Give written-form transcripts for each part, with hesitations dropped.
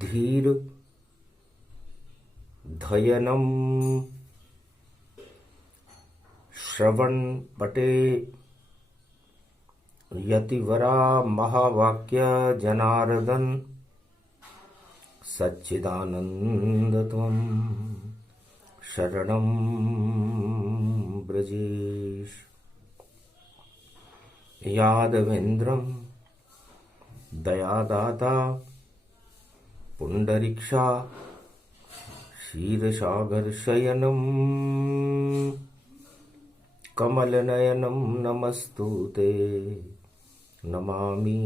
धीर धयनम श्रवण पटे यतिवरा महावाक्य जनार्दन सच्चिदानंद त्वं शरणं ब्रजेश। यादवेन्द्रं दयादाता पुंडरीक्षा क्षीरसागरशयनं कमलनयनं नमस्तुते नमामि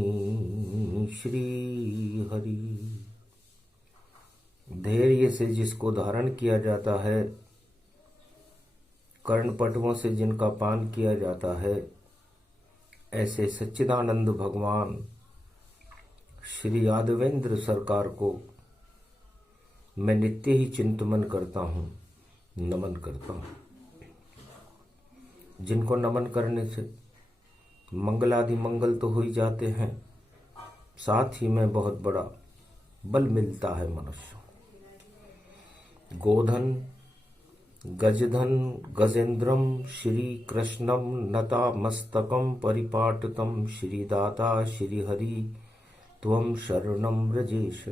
श्रीहरि। धैर्य से जिसको धारण किया जाता है, कर्णपटुओं से जिनका पान किया जाता है, ऐसे सच्चिदानंद भगवान श्री यादवेंद्र सरकार को मैं नित्य ही चिंतन करता हूँ, नमन करता हूँ। जिनको नमन करने से मंगलादि मंगल तो हो ही जाते हैं, साथ ही में बहुत बड़ा बल मिलता है मनुष्य। गोधन गजधन गजेन्द्रम श्री कृष्णम नता मस्तकम परिपाटतम श्रीदाता श्रीहरि त्वं शरणं व्रजेश।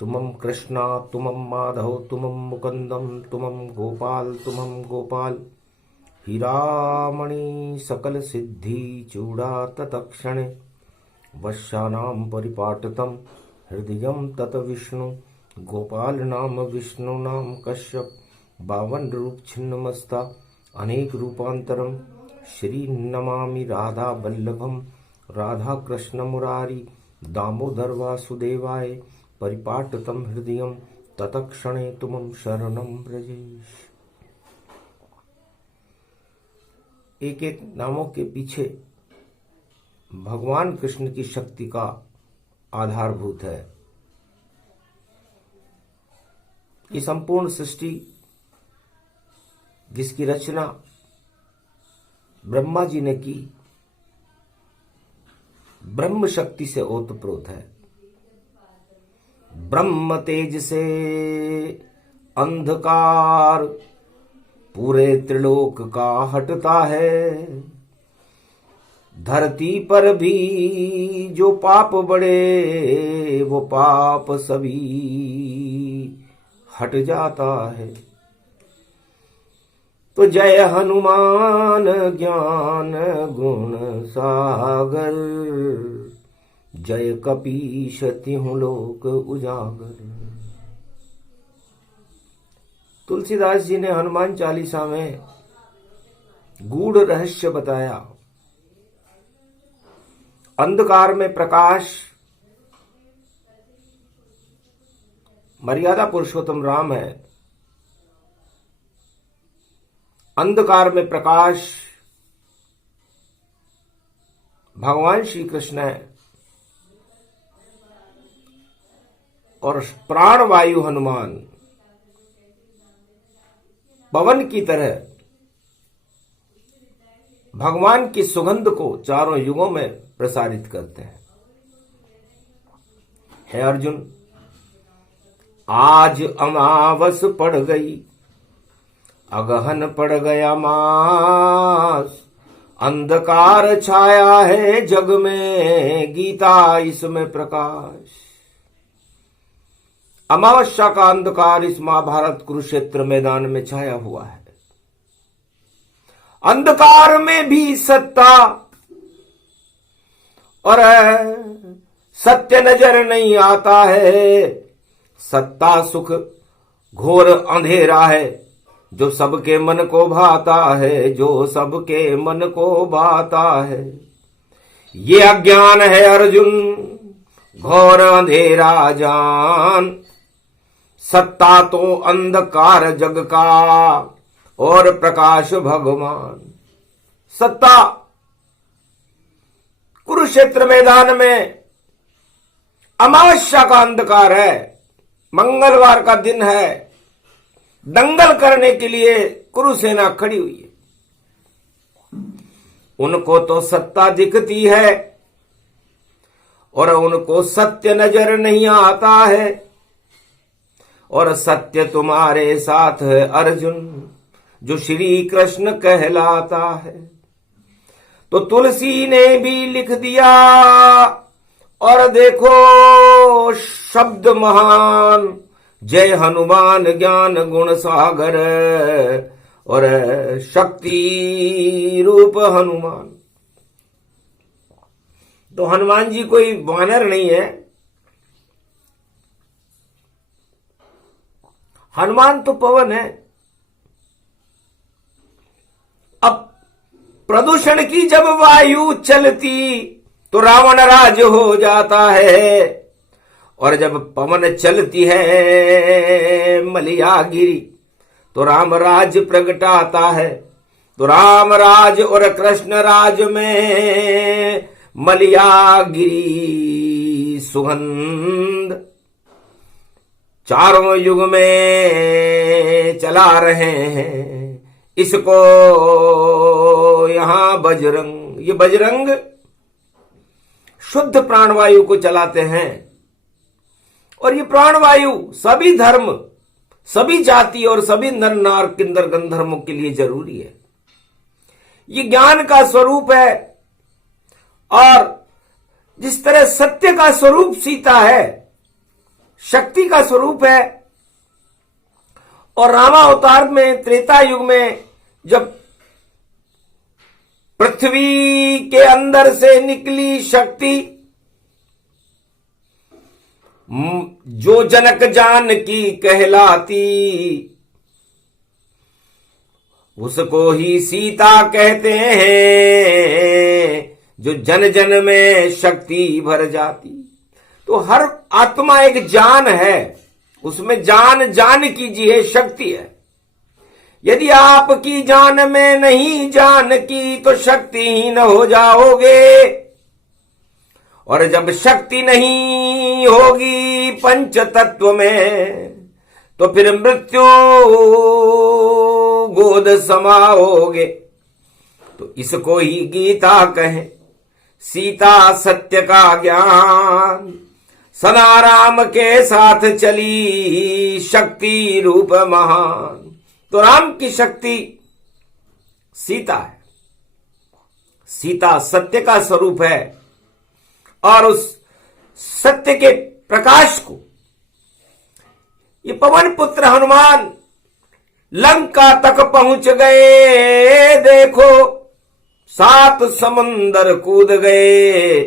तुमं कृष्णा तुमं माधव तुमं मुकुंदम तुमं गोपाल हीरामणि सकल सिद्धि चूड़ा तत्क्षणे वश्यानां परिपाटतम हृदयं तत विष्णु गोपाल नाम विष्णु नाम कश्यप 52 रूप छिन्नमस्ता अनेक रूपांतरम श्री नमामि राधा वल्लभम राधा कृष्ण मुरारी दामोदर वासुदेवाय परिपाटतम हृदयं तत्क्षणे तुमं शरणं ब्रजेश। एक एक नामों के पीछे भगवान कृष्ण की शक्ति का आधारभूत है। ये संपूर्ण सृष्टि जिसकी रचना ब्रह्मा जी ने की, ब्रह्म शक्ति से ओतप्रोत है। ब्रह्म तेज से अंधकार पूरे त्रिलोक का हटता है। धरती पर भी जो पाप बड़े वो पाप सभी हट जाता है। तो जय हनुमान ज्ञान गुण सागर जय कपीश तिहुँ लोक उजागर। तुलसीदास जी ने हनुमान चालीसा में गूढ़ रहस्य बताया। अंधकार में प्रकाश मर्यादा पुरुषोत्तम राम है, अंधकार में प्रकाश भगवान श्री कृष्ण है और प्राणवायु हनुमान पवन की तरह भगवान की सुगंध को चारों युगों में प्रसारित करते हैं। हे अर्जुन, आज अमावस पड़ गई, अगहन पड़ गया मास, अंधकार छाया है जग में, गीता इसमें प्रकाश। अमावस्या का अंधकार इस महाभारत कुरुक्षेत्र मैदान में छाया हुआ है। अंधकार में भी सत्ता और सत्य नजर नहीं आता है। सत्ता सुख घोर अंधेरा है जो सबके मन को भाता है, जो सबके मन को भाता है। ये अज्ञान है अर्जुन घोर अंधेरा जान, सत्ता तो अंधकार जग का और प्रकाश भगवान। सत्ता कुरुक्षेत्र मैदान में अमावस्या का अंधकार है, मंगलवार का दिन है, दंगल करने के लिए कुरुसेना खड़ी हुई है। उनको तो सत्ता दिखती है और उनको सत्य नजर नहीं आता है, और सत्य तुम्हारे साथ है अर्जुन, जो श्री कृष्ण कहलाता है। तो तुलसी ने भी लिख दिया, और देखो शब्द महान, जय हनुमान ज्ञान गुण सागर, और शक्ति रूप हनुमान। तो हनुमान जी कोई वानर नहीं है, हनुमान तो पवन है। अब प्रदूषण की जब वायु चलती तो रावण राज हो जाता है, और जब पवन चलती है मलियागिरी तो राम राज प्रगटाता है। तो राम राज और कृष्ण राज में मलियागिरी सुगंध चारों युग में चला रहे हैं इसको यहां बजरंग। ये बजरंग शुद्ध प्राणवायु को चलाते हैं, और ये प्राणवायु सभी धर्म, सभी जाति और सभी नर नार किन्नर गंधर्वों के लिए जरूरी है। ये ज्ञान का स्वरूप है, और जिस तरह सत्य का स्वरूप सीता है, शक्ति का स्वरूप है, और रामावतार में त्रेता युग में जब पृथ्वी के अंदर से निकली शक्ति, जो जनक जान की कहलाती, उसको ही सीता कहते हैं, जो जन जन में शक्ति भर जाती। तो हर आत्मा एक जान है, उसमें जान जान कीजिए शक्ति है। यदि आपकी जान में नहीं जान की तो शक्तिहीन हो जाओगे, और जब शक्ति नहीं होगी पंच तत्व में तो फिर मृत्यु गोद समाओगे। तो इसको ही गीता कहें सीता सत्य का ज्ञान, सना राम के साथ चली शक्ति रूप महान। तो राम की शक्ति सीता है, सीता सत्य का स्वरूप है, और उस सत्य के प्रकाश को ये पवन पुत्र हनुमान लंका तक पहुंच गए। देखो 7 समंदर कूद गए,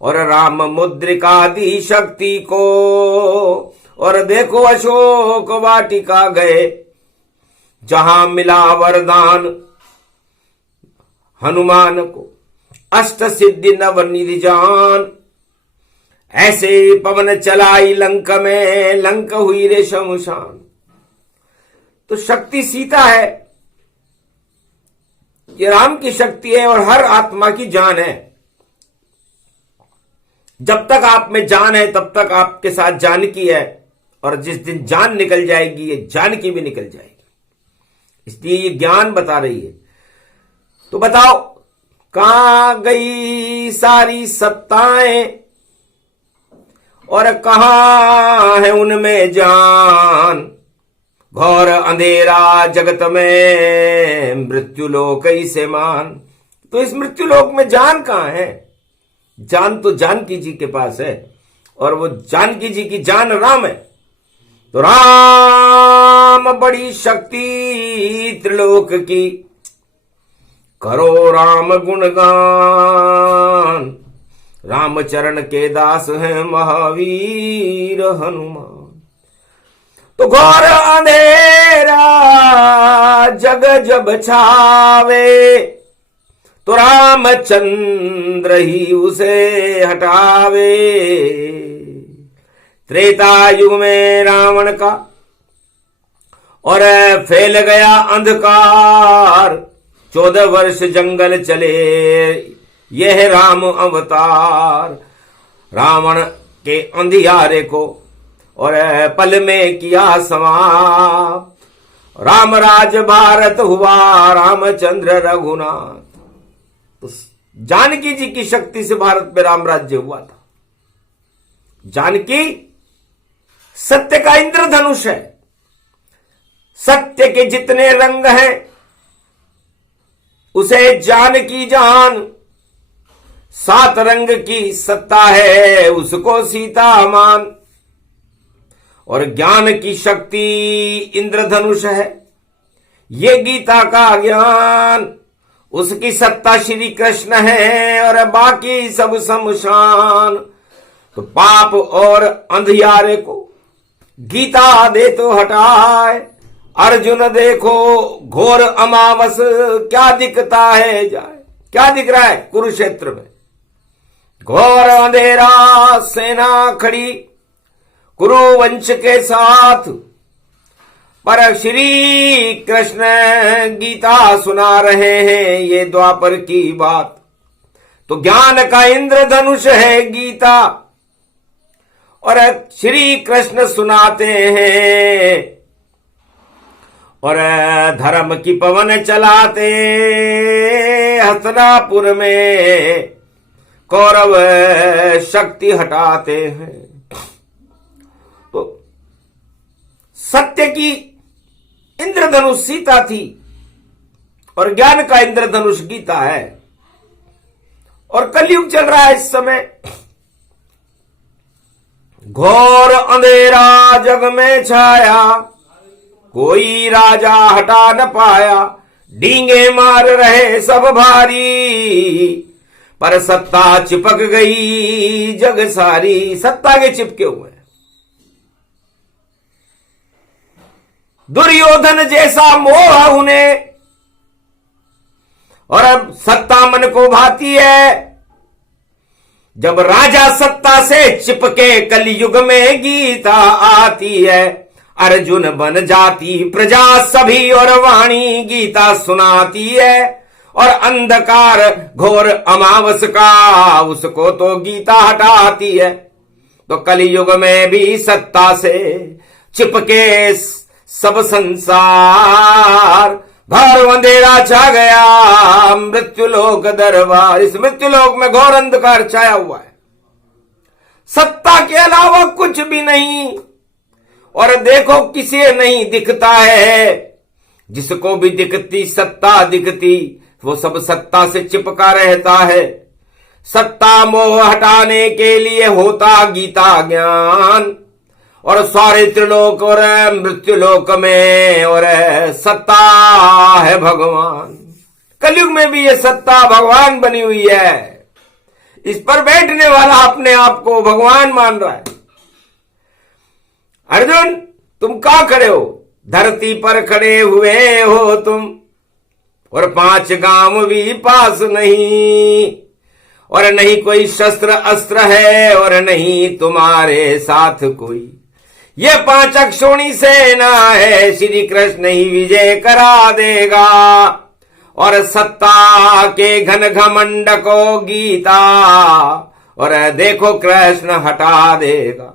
और राम मुद्रिका दी शक्ति को, और देखो अशोक वाटिका गए, जहां मिला वरदान हनुमान को, अष्ट सिद्धि नव निधि जान। ऐसे पवन चलाई लंक में, लंक हुई रे शमशान। तो शक्ति सीता है, ये राम की शक्ति है, और हर आत्मा की जान है। जब तक आप में जान है तब तक आपके साथ जानकी है, और जिस दिन जान निकल जाएगी ये जानकी भी निकल जाएगी। इसलिए ये ज्ञान बता रही है। तो बताओ कहां गई सारी सत्ताएं, और कहां है उनमें जान। घोर अंधेरा जगत में मृत्युलोक से मान। तो इस मृत्युलोक में जान कहां है? जान तो जानकी जी के पास है, और वो जानकी जी की जान राम है। तो राम बड़ी शक्ति त्रिलोक की, करो राम गुणगान। रामचरण के दास हैं महावीर हनुमान। तो घोर अंधेरा जग जब छावे, तो रामचंद्र ही उसे हटावे। त्रेता युग में रावण का और फैल गया अंधकार, 14 वर्ष जंगल चले यह राम अवतार। रावण के अंधियारे को और पल में किया समाप्त, राम राज भारत हुआ रामचंद्र रघुनाथ। तो जानकी जी की शक्ति से भारत में राम राज्य हुआ था। जानकी सत्य का इंद्रधनुष है। सत्य के जितने रंग हैं उसे जानकी जान, 7 रंग की सत्ता है उसको सीता मान। और ज्ञान की शक्ति इंद्रधनुष है, ये गीता का ज्ञान, उसकी सत्ता श्री कृष्ण है और बाकी सब शमशान। तो पाप और अंधियारे को गीता दे तो हटाए। अर्जुन देखो घोर अमावस क्या दिखता है जाए। क्या दिख रहा है कुरुक्षेत्र में? घोर अंधेरा, सेना खड़ी कुरुवंश के साथ, पर श्री कृष्ण गीता सुना रहे हैं ये द्वापर की बात। तो ज्ञान का इंद्रधनुष है गीता और श्री कृष्ण सुनाते हैं और धर्म की पवन चलाते। हस्तिनापुर में कौरव शक्ति हटाते हैं। तो सत्य की इंद्रधनुष सीता थी और ज्ञान का इंद्रधनुष गीता है। और कलयुग चल रहा है इस समय। घोर अंधेरा जग में छाया, कोई राजा हटा न पाया। डींगे मार रहे सब भारी, पर सत्ता चिपक गई जग सारी। सत्ता के चिपके हुए दुर्योधन जैसा मोह उन्हें, और अब सत्ता मन को भाती है। जब राजा सत्ता से चिपके कलयुग में गीता आती है। अर्जुन बन जाती प्रजा सभी और वाणी गीता सुनाती है। और अंधकार घोर अमावस का उसको तो गीता हटाती है। तो कलयुग में भी सत्ता से चिपके सब संसार। घोर अंधेरा छा गया मृत्युलोक दरबार। इस मृत्युलोक में घोर अंधकार छाया हुआ है, सत्ता के अलावा कुछ भी नहीं। और देखो किसे नहीं दिखता है, जिसको भी दिखती सत्ता दिखती वो सब सत्ता से चिपका रहता है। सत्ता मोह हटाने के लिए होता गीता ज्ञान। और सारे त्रिलोक और मृत्युलोक में और सत्ता है भगवान। कलयुग में भी ये सत्ता भगवान बनी हुई है। इस पर बैठने वाला अपने आप को भगवान मान रहा है। अर्जुन तुम कहां खड़े हो? धरती पर खड़े हुए हो तुम, और 5 गांव भी पास नहीं। और नहीं कोई शस्त्र अस्त्र है और नहीं तुम्हारे साथ कोई। ये 5 अक्षोणी सेना है, श्री कृष्ण ही विजय करा देगा। और सत्ता के घन घमंड को गीता और देखो कृष्ण हटा देगा।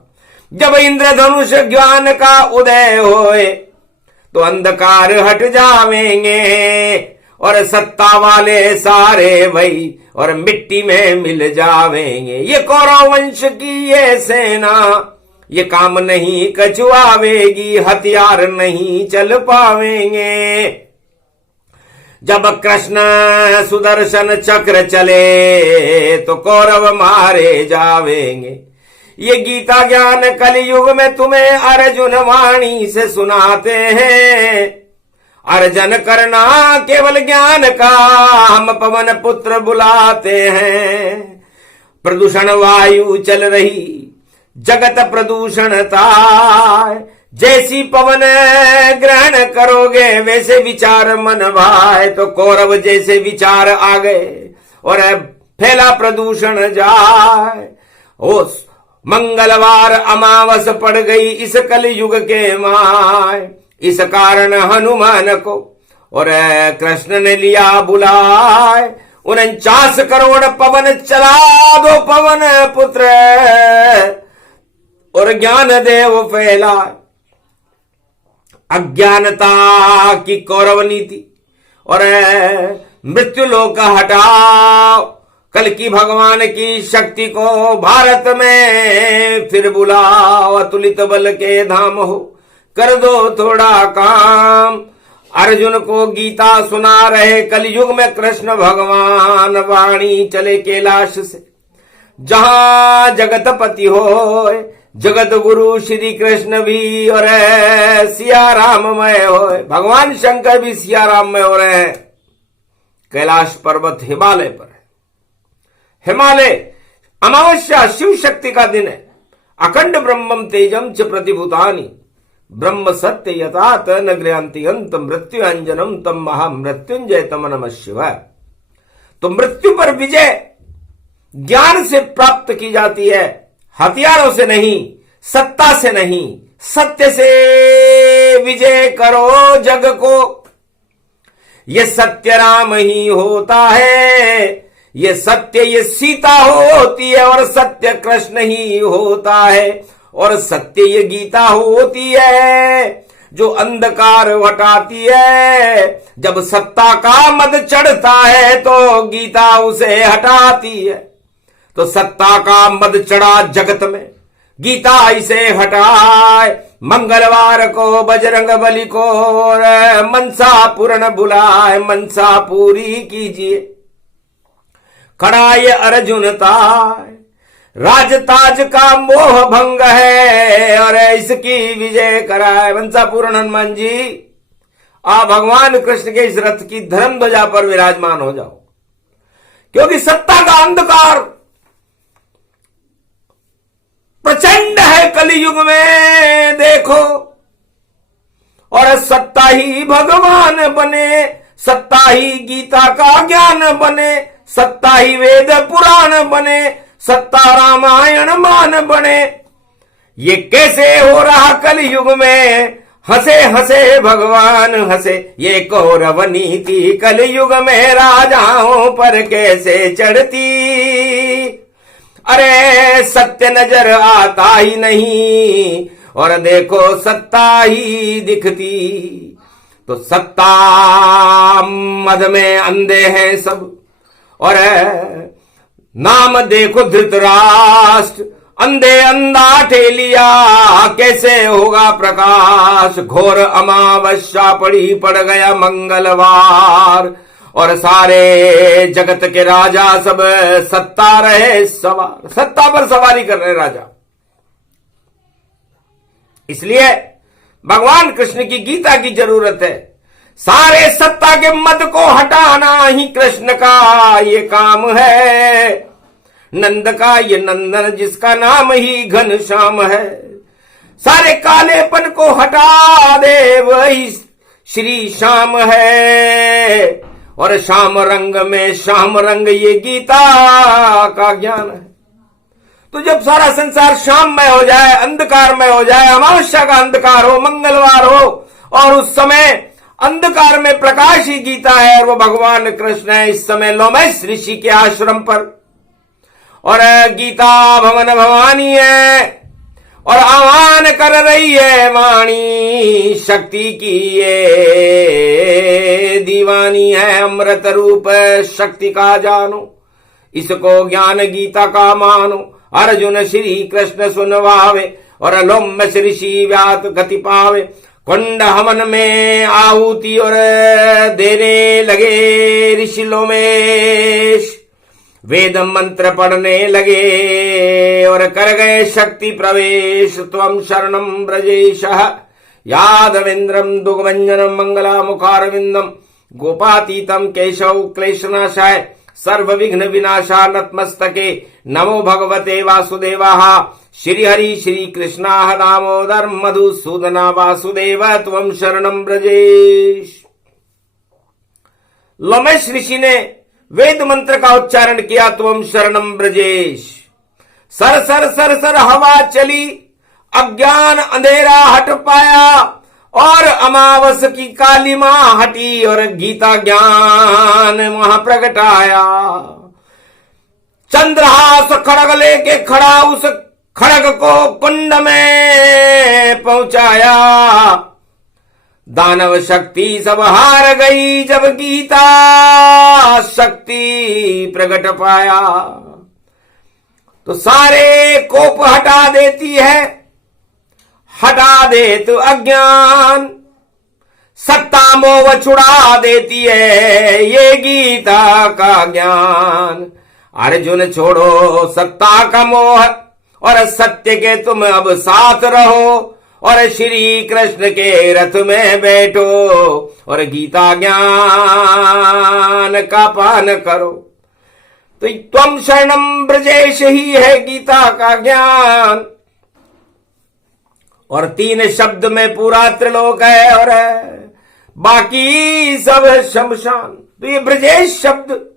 जब इंद्रधनुष ज्ञान का उदय होए तो अंधकार हट जावेंगे। और सत्ता वाले सारे भाई और मिट्टी में मिल जावेंगे। ये कौरव वंश की ये सेना ये काम नहीं कछुआवेगी, हथियार नहीं चल पावेंगे। जब कृष्ण सुदर्शन चक्र चले तो कौरव मारे जावेंगे। ये गीता ज्ञान कलयुग में तुम्हें अर्जुन वाणी से सुनाते हैं। अर्जन करना केवल ज्ञान का हम पवन पुत्र बुलाते हैं। प्रदूषण वायु चल रही जगत प्रदूषणता, जैसी पवन ग्रहण करोगे वैसे विचार मन भाए। तो कौरव जैसे विचार आ गए और फैला प्रदूषण जाए। ओ मंगलवार अमावस पड़ गई इस कलयुग के माय। इस कारण हनुमान को और कृष्ण ने लिया बुलाए। 49 करोड़ पवन चला दो पवन पुत्र और ज्ञान देव फैला। अज्ञानता की कौरव नीति और मृत्युलोक हटाओ। कल की भगवान की शक्ति को भारत में फिर बुलाओ, अतुलित बल के धाम हो कर दो थोड़ा काम। अर्जुन को गीता सुना रहे कलयुग में कृष्ण भगवान, वाणी चले कैलाश से जहां जगतपति हो, जगत गुरु श्री कृष्ण भी और सिया राममय हो। भगवान शंकर भी सिया राममय हो रहे हैं। कैलाश पर्वत हिमालय पर है। हिमालय अमावस्या शिव शक्ति का दिन है। अखंड ब्रह्मम तेजम च प्रतिभूतानि ब्रह्म सत्य यथात न गृहंति अंत मृत्यु अंजनम तम महामृत्युंजय तम नमः शिवाय। तो मृत्यु पर विजय ज्ञान से प्राप्त की जाती है, हथियारों से नहीं, सत्ता से नहीं, सत्य से विजय करो जग को। ये सत्य राम ही होता है, ये सत्य ये सीता होती है, और सत्य कृष्ण ही होता है, और सत्य ये गीता होती है जो अंधकार हटाती है। जब सत्ता का मद चढ़ता है तो गीता उसे हटाती है। तो सत्ता का मद चढ़ा जगत में, गीता इसे हटाए। मंगलवार को बजरंग बली को मनसा पूर्ण बुलाए, मनसा पूरी कीजिए। खड़ा ये अर्जुन ताय, राजताज का मोह भंग है और इसकी विजय कराए। मनसा पूर्ण हनुमान जी, आप भगवान कृष्ण के इस रथ की धर्म ध्वजा पर विराजमान हो जाओ, क्योंकि सत्ता का अंधकार प्रचंड है कलयुग में देखो। और सत्ता ही भगवान बने, सत्ता ही गीता का ज्ञान बने, सत्ता ही वेद पुराण बने, सत्ता रामायण मान बने। ये कैसे हो रहा कलयुग में? हंसे हंसे भगवान हंसे। ये कौरव नीति कलयुग में राजाओं पर कैसे चढ़ती। अरे सत्य नजर आता ही नहीं और देखो सत्ता ही दिखती। तो सत्ता मद में अंधे हैं सब। और नाम देखो धृतराष्ट्र, अंधे अंधा ठेलिया, कैसे होगा प्रकाश। घोर अमावस्या पड़ गया मंगलवार, और सारे जगत के राजा सब सत्ता रहे सवार, सत्ता पर सवारी कर रहे राजा। इसलिए भगवान कृष्ण की गीता की जरूरत है। सारे सत्ता के मद को हटाना ही कृष्ण का ये काम है। नंद का ये नंदन जिसका नाम ही घनश्याम है। सारे कालेपन को हटा दे वही श्री श्याम है। और श्याम रंग में श्याम रंग ये गीता का ज्ञान है। तो जब सारा संसार श्याममय हो जाए, अंधकारमय हो जाए, अमावस्या का अंधकार हो, मंगलवार हो, और उस समय अंधकार में प्रकाश ही गीता है और वो भगवान कृष्ण है। इस समय लोमश ऋषि के आश्रम पर, और गीता भवन भवानी है और आह्वान कर रही है वाणी। शक्ति की ये दीवानी है, अमृत रूप शक्ति का जानो, इसको ज्ञान गीता का मानो। अर्जुन श्री कृष्ण सुनवावे और लोमश ऋषि व्यात गति पावे। कुंड हवन में आहुति और देने लगे ऋषि लोमेश। वेद मंत्र पढ़ने लगे और कर गए शक्ति प्रवेश। त्वं शरणं ब्रजेशः यादवेन्द्रं दुग्भंजनं मंगला मुखारविंदम गोपातीतम केशव क्लेशनाशाय सर्व विघ्न विनाशा नतमस्तके नमो भगवते वासुदेवाः। श्री हरि श्री कृष्णाः दामोदर मधुसूदना वासुदेव त्वं शरणं ब्रजेश। लोमेश ऋषि ने वेद मंत्र का उच्चारण किया, त्वं शरणं Brajesh. Sir sir sir sir हवा चली, अज्ञान अंधेरा हट पाया और अमावस की कालिमा हटी और गीता ज्ञान वहां प्रकट आया। चंद्रहास खड़ग लेके खड़ा उस खड़ग को कुंड में पहुंचाया। दानव शक्ति सब हार गई जब गीता शक्ति प्रकट पाया। तो सारे कोप हटा देती है, हटा दे तो अज्ञान, सत्ता मोह छुड़ा देती है ये गीता का ज्ञान। अर्जुन छोड़ो सत्ता का मोह और सत्य के तुम अब साथ रहो, और श्री कृष्ण के रथ में बैठो और गीता ज्ञान का पान करो। तो त्वम शरणम ब्रजेश ही है गीता का ज्ञान। और 3 शब्द में पूरा त्रिलोक है और बाकी सब शमशान। तो ये ब्रजेश शब्द,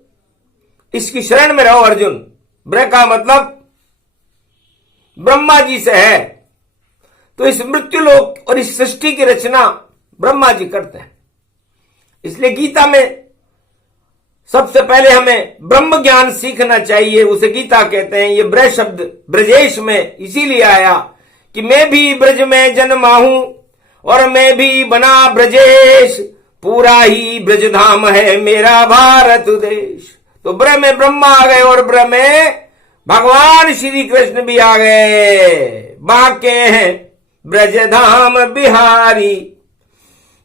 इसकी शरण में रहो अर्जुन। ब्र का मतलब ब्रह्मा जी से है। तो इस मृत्युलोक और इस सृष्टि की रचना ब्रह्मा जी करते हैं। इसलिए गीता में सबसे पहले हमें ब्रह्म ज्ञान सीखना चाहिए, उसे गीता कहते हैं। ये ब्र शब्द ब्रजेश में इसीलिए आया कि मैं भी ब्रज में जन्मा हूं और मैं भी बना ब्रजेश, पूरा ही ब्रजधाम है मेरा भारत देश। तो ब्र में ब्रह्मा आ गए और ब्र में भगवान श्री कृष्ण भी आ गए। बाके हैं ब्रजधाम बिहारी,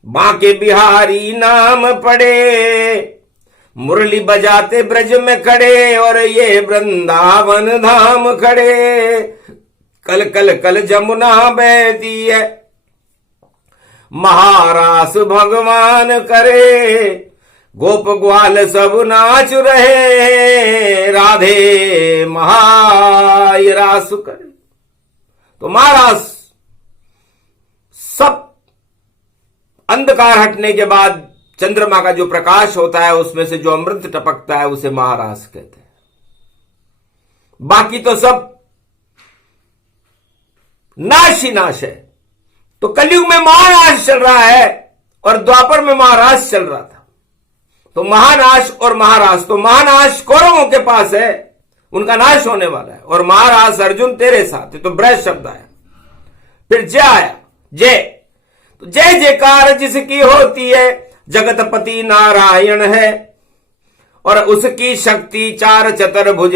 बाके बिहारी नाम पड़े, मुरली बजाते ब्रज में खड़े और ये वृंदावन धाम खड़े। कल कल कल जमुना बहती है, महारास भगवान करे, गोप ग्वाल सब नाच रहे, राधे महारास करे। तो महारास सब अंधकार हटने के बाद चंद्रमा का जो प्रकाश होता है उसमें से जो अमृत टपकता है उसे महारास कहते हैं। बाकी तो सब नाश ही नाश है। तो कलयुग में महानाश चल रहा है और द्वापर में महारास चल रहा था। तो महानाश और महारास, तो महानाश कौरवों के पास है, उनका नाश होने वाला है, और महारास अर्जुन तेरे साथ है। तो ब्रज शब्द आया, फिर जय आया, जय। तो जय जयकार जिसकी होती है जगतपति नारायण है, और उसकी शक्ति 4 चतुर्भुज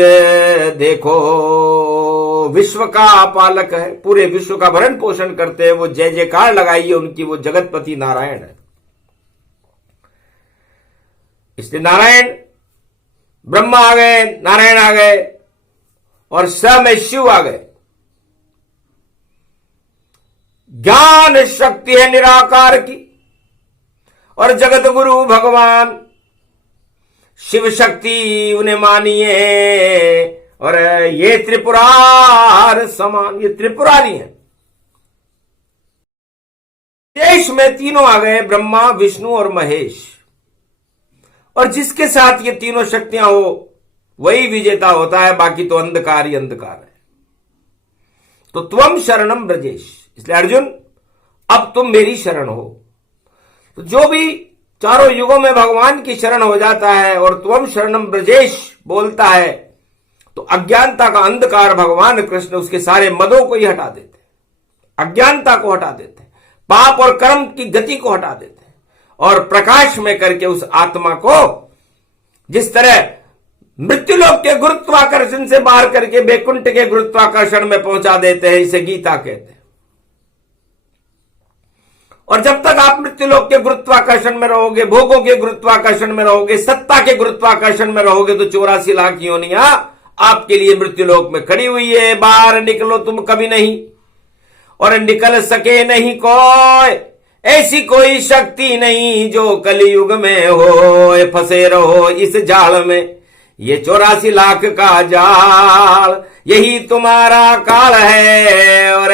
देखो विश्व का पालक है, पूरे विश्व का भरण पोषण करते हैं। वो जय जयकार लगाइए उनकी, वो जगतपति नारायण है। इसलिए नारायण, ब्रह्मा आ गए, नारायण आ गए और स में शिव आ गए। ज्ञान शक्ति है निराकार की, और जगत गुरु भगवान शिव शक्ति उन्हें मानिए, और ये त्रिपुरार समान, ये त्रिपुरारी है। देश में तीनों आ गए, ब्रह्मा विष्णु और महेश, और जिसके साथ ये तीनों शक्तियां हो वही विजेता होता है, बाकी तो अंधकार ही अंधकार है। तो त्वम शरणम ब्रजेश, इसलिए अर्जुन अब तुम मेरी शरण हो। तो जो भी चारों युगों में भगवान की शरण हो जाता है और त्वम शरणम ब्रजेश बोलता है, तो अज्ञानता का अंधकार भगवान कृष्ण उसके सारे मदों को ही हटा देते, अज्ञानता को हटा देते, पाप और कर्म की गति को हटा देते, और प्रकाश में करके उस आत्मा को जिस तरह मृत्युलोक के गुरुत्वाकर्षण से बाहर करके बैकुंठ के गुरुत्वाकर्षण में पहुंचा देते हैं, इसे गीता कहते हैं। और जब तक आप मृत्युलोक के गुरुत्वाकर्षण में रहोगे, भोगों के गुरुत्वाकर्षण में रहोगे, सत्ता के गुरुत्वाकर्षण में रहोगे, तो 84 लाख योनियां आपके लिए मृत्युलोक में खड़ी हुई है। बाहर निकलो तुम कभी नहीं, और निकल सके नहीं कोई, ऐसी कोई शक्ति नहीं जो कलयुग में हो। फंसे रहो इस जाल में, ये 84 लाख का जाल, यही तुम्हारा काल है, और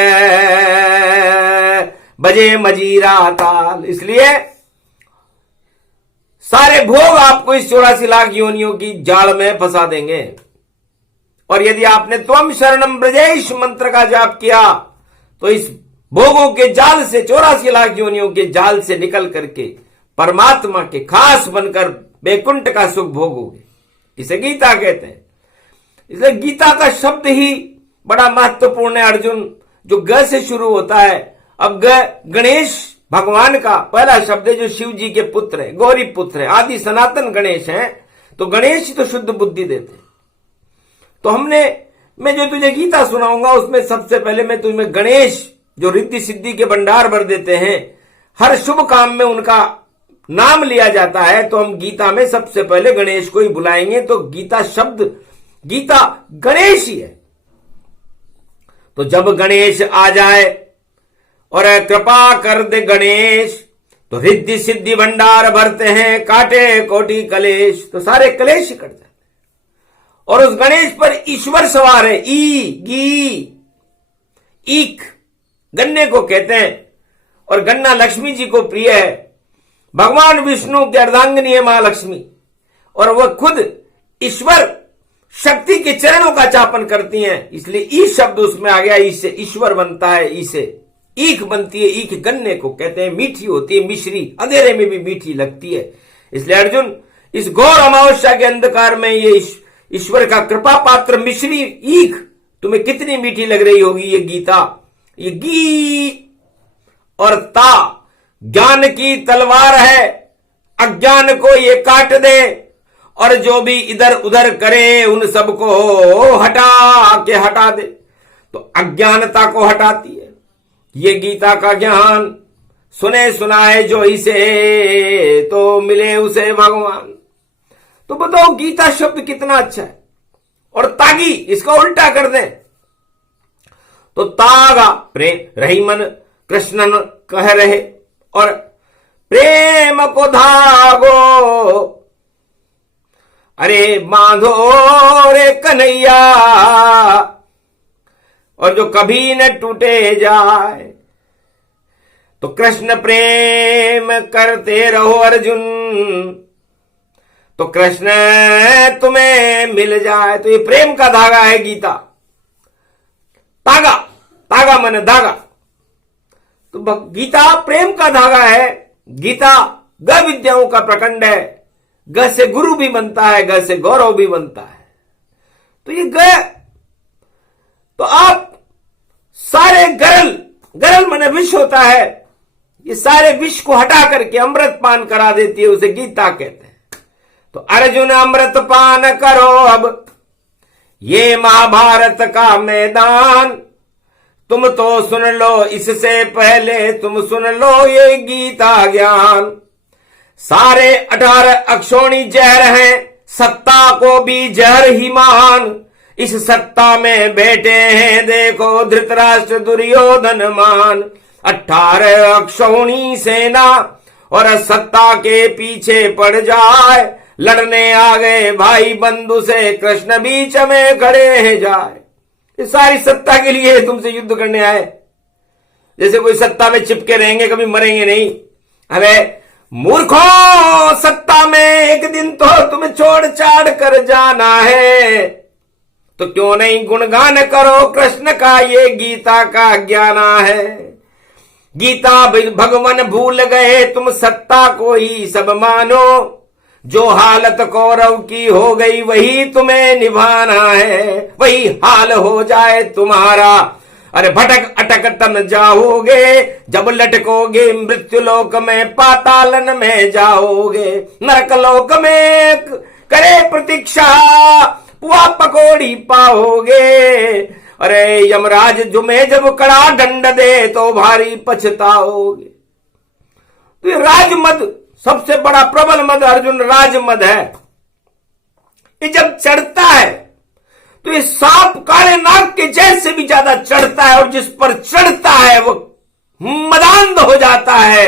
बजे मजीरा ताल। इसलिए सारे भोग आपको इस 84 लाख योनियों की जाल में फंसा देंगे। और यदि आपने त्वम शरणम ब्रजेश मंत्र का जाप किया, तो इस भोगों के जाल से, 84 लाख योनियों के जाल से निकल करके परमात्मा के खास बनकर बैकुंठ का सुख भोगोगे। इसे गीता कहते हैं। इसलिए गीता का शब्द ही बड़ा महत्वपूर्ण है अर्जुन, जो ग से शुरू होता है। अब ग गणेश भगवान का पहला शब्द है जो शिव जी के पुत्र है, गौरी पुत्र है, आदि सनातन गणेश हैं। तो गणेश ही तो शुद्ध बुद्धि देते। तो मैं जो तुझे गीता सुनाऊंगा उसमें सबसे पहले मैं तुम्हें गणेश जो रिद्धि सिद्धि के भंडार भर देते हैं, हर शुभ काम में उनका नाम लिया जाता है। तो हम गीता में सबसे पहले गणेश को ही बुलाएंगे। तो गीता शब्द, गीता गणेश ही है। तो जब गणेश आ जाए और कृपा कर दे गणेश, तो रिद्धि सिद्धि भंडार भरते हैं, काटे कोटि कलेश। तो सारे कलेश ही कट जाते हैं। और उस गणेश पर ईश्वर सवार है। ईक गन्ने को कहते हैं, और गन्ना लक्ष्मी जी को प्रिय है। भगवान विष्णु की अर्धांगिनी है मां लक्ष्मी, और वह खुद ईश्वर शक्ति के चरणों का चापन करती हैं। इसलिए ई शब्द उसमें आ गया। ई से ईश्वर बनता है, ई से ईख बनती है। ईख गन्ने को कहते हैं, मीठी होती है, मिश्री अंधेरे में भी मीठी लगती है। इसलिए अर्जुन, इस घोर अमावस्या के अंधकार में ये ईश्वर का कृपा पात्र मिश्री ईख तुम्हें कितनी मीठी लग रही होगी। ये गीता, ये गी और ता ज्ञान की तलवार है, अज्ञान को ये काट दे, और जो भी इधर उधर करे उन सबको हटा दे। तो अज्ञानता को हटाती है ये गीता का ज्ञान। सुने सुनाए जो इसे, तो मिले उसे भगवान। तो बताओ गीता शब्द कितना अच्छा है। और तागी, इसका उल्टा कर दें तो तागा प्रेम, रहीमन कृष्णन कह रहे, और प्रेम को धागो, अरे बांधो रे कन्हैया, और जो कभी न टूटे जाए। तो कृष्ण प्रेम करते रहो अर्जुन, तो कृष्ण तुम्हें मिल जाए। तो ये प्रेम का धागा है गीता। तागा, तागा मन धागा। तो गीता प्रेम का धागा है। गीता ग विद्याओं का प्रखंड है। ग से गुरु भी बनता है, ग से गौरव भी बनता है। तो ये ग, तो आप सारे गरल मन विष होता है, ये सारे विष को हटा करके अमृत पान करा देती है, उसे गीता कहते हैं। तो अर्जुन अमृत पान करो अब, ये महाभारत का मैदान। तुम तो सुन लो, इससे पहले तुम सुन लो ये गीता ज्ञान। सारे 18 अक्षोणी जहर हैं, सत्ता को भी जहर ही मान। इस सत्ता में बैठे हैं देखो धृतराष्ट्र दुर्योधन मान। 18 अक्षोणी सेना और सत्ता के पीछे पड़ जाए, लड़ने आ गए भाई बंधु से, कृष्ण बीच में खड़े हैं जाए। इस सारी सत्ता के लिए तुमसे युद्ध करने आए। जैसे कोई सत्ता में चिपके रहेंगे, कभी मरेंगे नहीं। अबे मूर्खों, सत्ता में एक दिन तो तुम्हें छोड़ छाड़ कर जाना है। तो क्यों नहीं गुणगान करो कृष्ण का, ये गीता का ज्ञान है। गीता भगवान भूल गए, तुम सत्ता को ही सब मानो। जो हालत कौरव की हो गई वही तुम्हें निभाना है, वही हाल हो जाए तुम्हारा। अरे भटक अटक तन जाओगे, जब लटकोगे मृत्यु लोक में, पातालन में जाओगे। नरक लोक में करे प्रतीक्षा, पुआ पकौड़ी पाओगे। अरे यमराज तुम्हें जब कड़ा दंड दे, तो भारी पछताओगे। तो ये राजमद, सबसे बड़ा प्रबल मद अर्जुन राजमद है। ये जब चढ़ता है तो ये सांप काले नाग के जैसे भी ज्यादा चढ़ता है, और जिस पर चढ़ता है वो मदांध हो जाता है।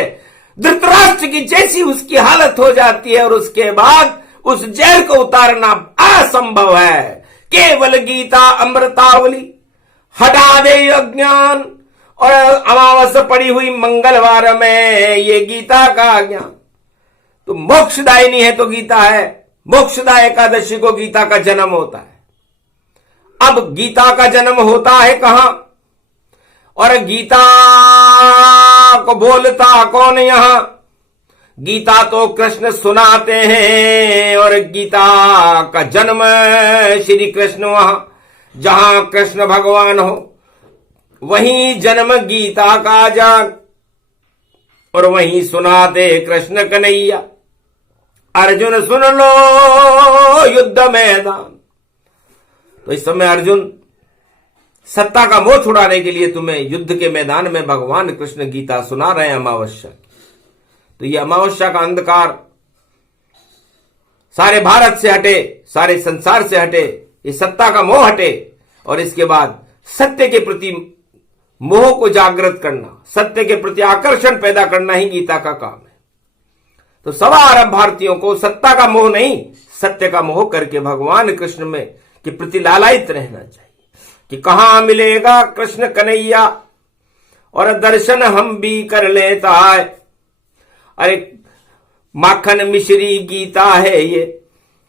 धृतराष्ट्र की जैसी उसकी हालत हो जाती है, और उसके बाद उस जहर को उतारना असंभव है। केवल गीता अमृतावली हटा दे अज्ञान। और अमावस्या पड़ी हुई मंगलवार में ये गीता का ज्ञान तो मोक्षदायिनी है। तो गीता है मोक्षदा एकादशी को गीता का जन्म होता है। अब गीता का जन्म होता है कहां, और गीता को बोलता कौन यहां? गीता तो कृष्ण सुनाते हैं, और गीता का जन्म श्री कृष्ण वहां, जहां कृष्ण भगवान हो वहीं जन्म गीता का जान। और वहीं सुनाते कृष्ण कन्हैया, अर्जुन सुन लो युद्ध मैदान। तो इस समय अर्जुन सत्ता का मोह छुड़ाने के लिए तुम्हें युद्ध के मैदान में भगवान कृष्ण गीता सुना रहे हैं अमावस्या। तो ये अमावस्या का अंधकार सारे भारत से हटे, सारे संसार से हटे, ये सत्ता का मोह हटे, और इसके बाद सत्य के प्रति मोह को जागृत करना, सत्य के प्रति आकर्षण पैदा करना ही गीता का काम है। तो 1.25 अरब भारतीयों को सत्ता का मोह नहीं, सत्य का मोह करके भगवान कृष्ण में के प्रति लालायित रहना चाहिए कि कहां मिलेगा कृष्ण कन्हैया और दर्शन हम भी कर लेता है। अरे माखन मिश्री गीता है ये,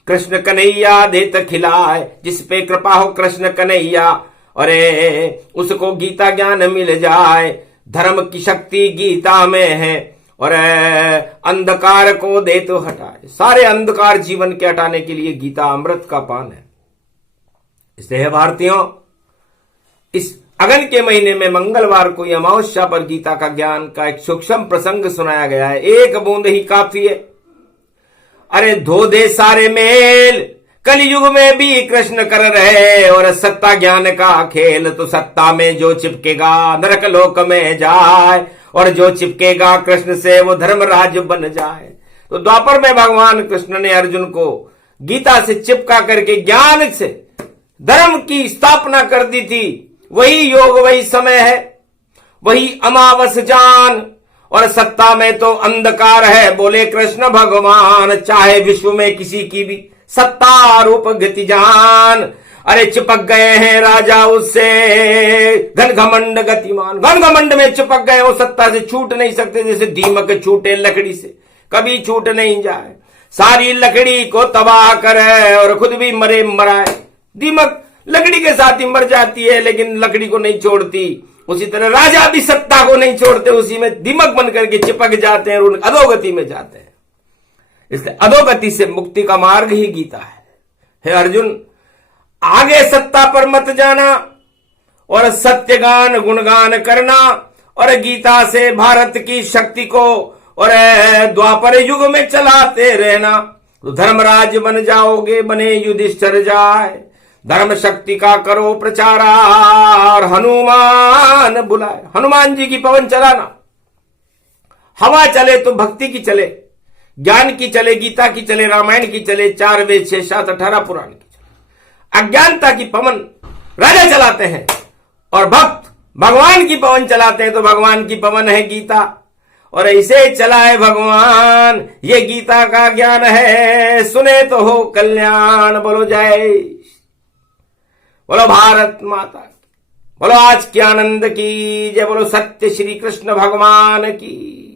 कृष्ण कन्हैया देत खिलाए, जिस पे कृपा हो कृष्ण कन्हैया, अरे उसको गीता ज्ञान मिल जाए। धर्म की शक्ति गीता में है और अंधकार को दे तो हटाए। सारे अंधकार जीवन के हटाने के लिए गीता अमृत का पान है। इसलिए भारतीयों, इस अगन के महीने में मंगलवार को अमावस्या पर गीता का ज्ञान का एक सूक्ष्म प्रसंग सुनाया गया है। एक बूंद ही काफी है, अरे धो दे सारे मेल, कलयुग में भी कृष्ण कर रहे और सत्ता ज्ञान का खेल। तो सत्ता में जो चिपकेगा नरक लोक में जाए, और जो चिपकेगा कृष्ण से वो धर्मराज बन जाए। तो द्वापर में भगवान कृष्ण ने अर्जुन को गीता से चिपका करके ज्ञान से धर्म की स्थापना कर दी थी। वही योग, वही समय है, वही अमावस जान, और सत्ता में तो अंधकार है, बोले कृष्ण भगवान। चाहे विश्व में किसी की भी सत्ता रूप गति जान, अरे चिपक गए हैं राजा उससे घन घमंड गतिमान। घन घमंड में चिपक गए, वो सत्ता से छूट नहीं सकते, जैसे दीमक छूटे लकड़ी से, कभी छूट नहीं जाए। सारी लकड़ी को तबाह करे और खुद भी मरे मराए। दीमक लकड़ी के साथ ही मर जाती है, लेकिन लकड़ी को नहीं छोड़ती। उसी तरह राजा भी सत्ता को नहीं छोड़ते, उसी में दीमक बन करके चिपक जाते हैं और उन अधोगति में जाते हैं। इसलिए अधोगति से मुक्ति का मार्ग ही गीता है। हे अर्जुन, आगे सत्ता पर मत जाना और सत्यगान गुणगान करना, और गीता से भारत की शक्ति को और द्वापर युग में चलाते रहना। तो धर्मराज बन जाओगे, बने युधिष्ठिर जाए। धर्म शक्ति का करो प्रचार, हनुमान बुलाए। हनुमान जी की पवन चलाना। हवा चले तो भक्ति की चले, ज्ञान की चले, गीता की चले, रामायण की चले, 4 वेद 6 7 18 पुराण की चले। अज्ञानता की पवन राजा चलाते हैं और भक्त भगवान की पवन चलाते हैं। तो भगवान की पवन है गीता, और ऐसे चलाए भगवान। ये गीता का ज्ञान है, सुने तो हो कल्याण। बोलो जय, बोलो भारत माता की, बोलो आज के आनंद की जय, बोलो सत्य श्री कृष्ण भगवान की।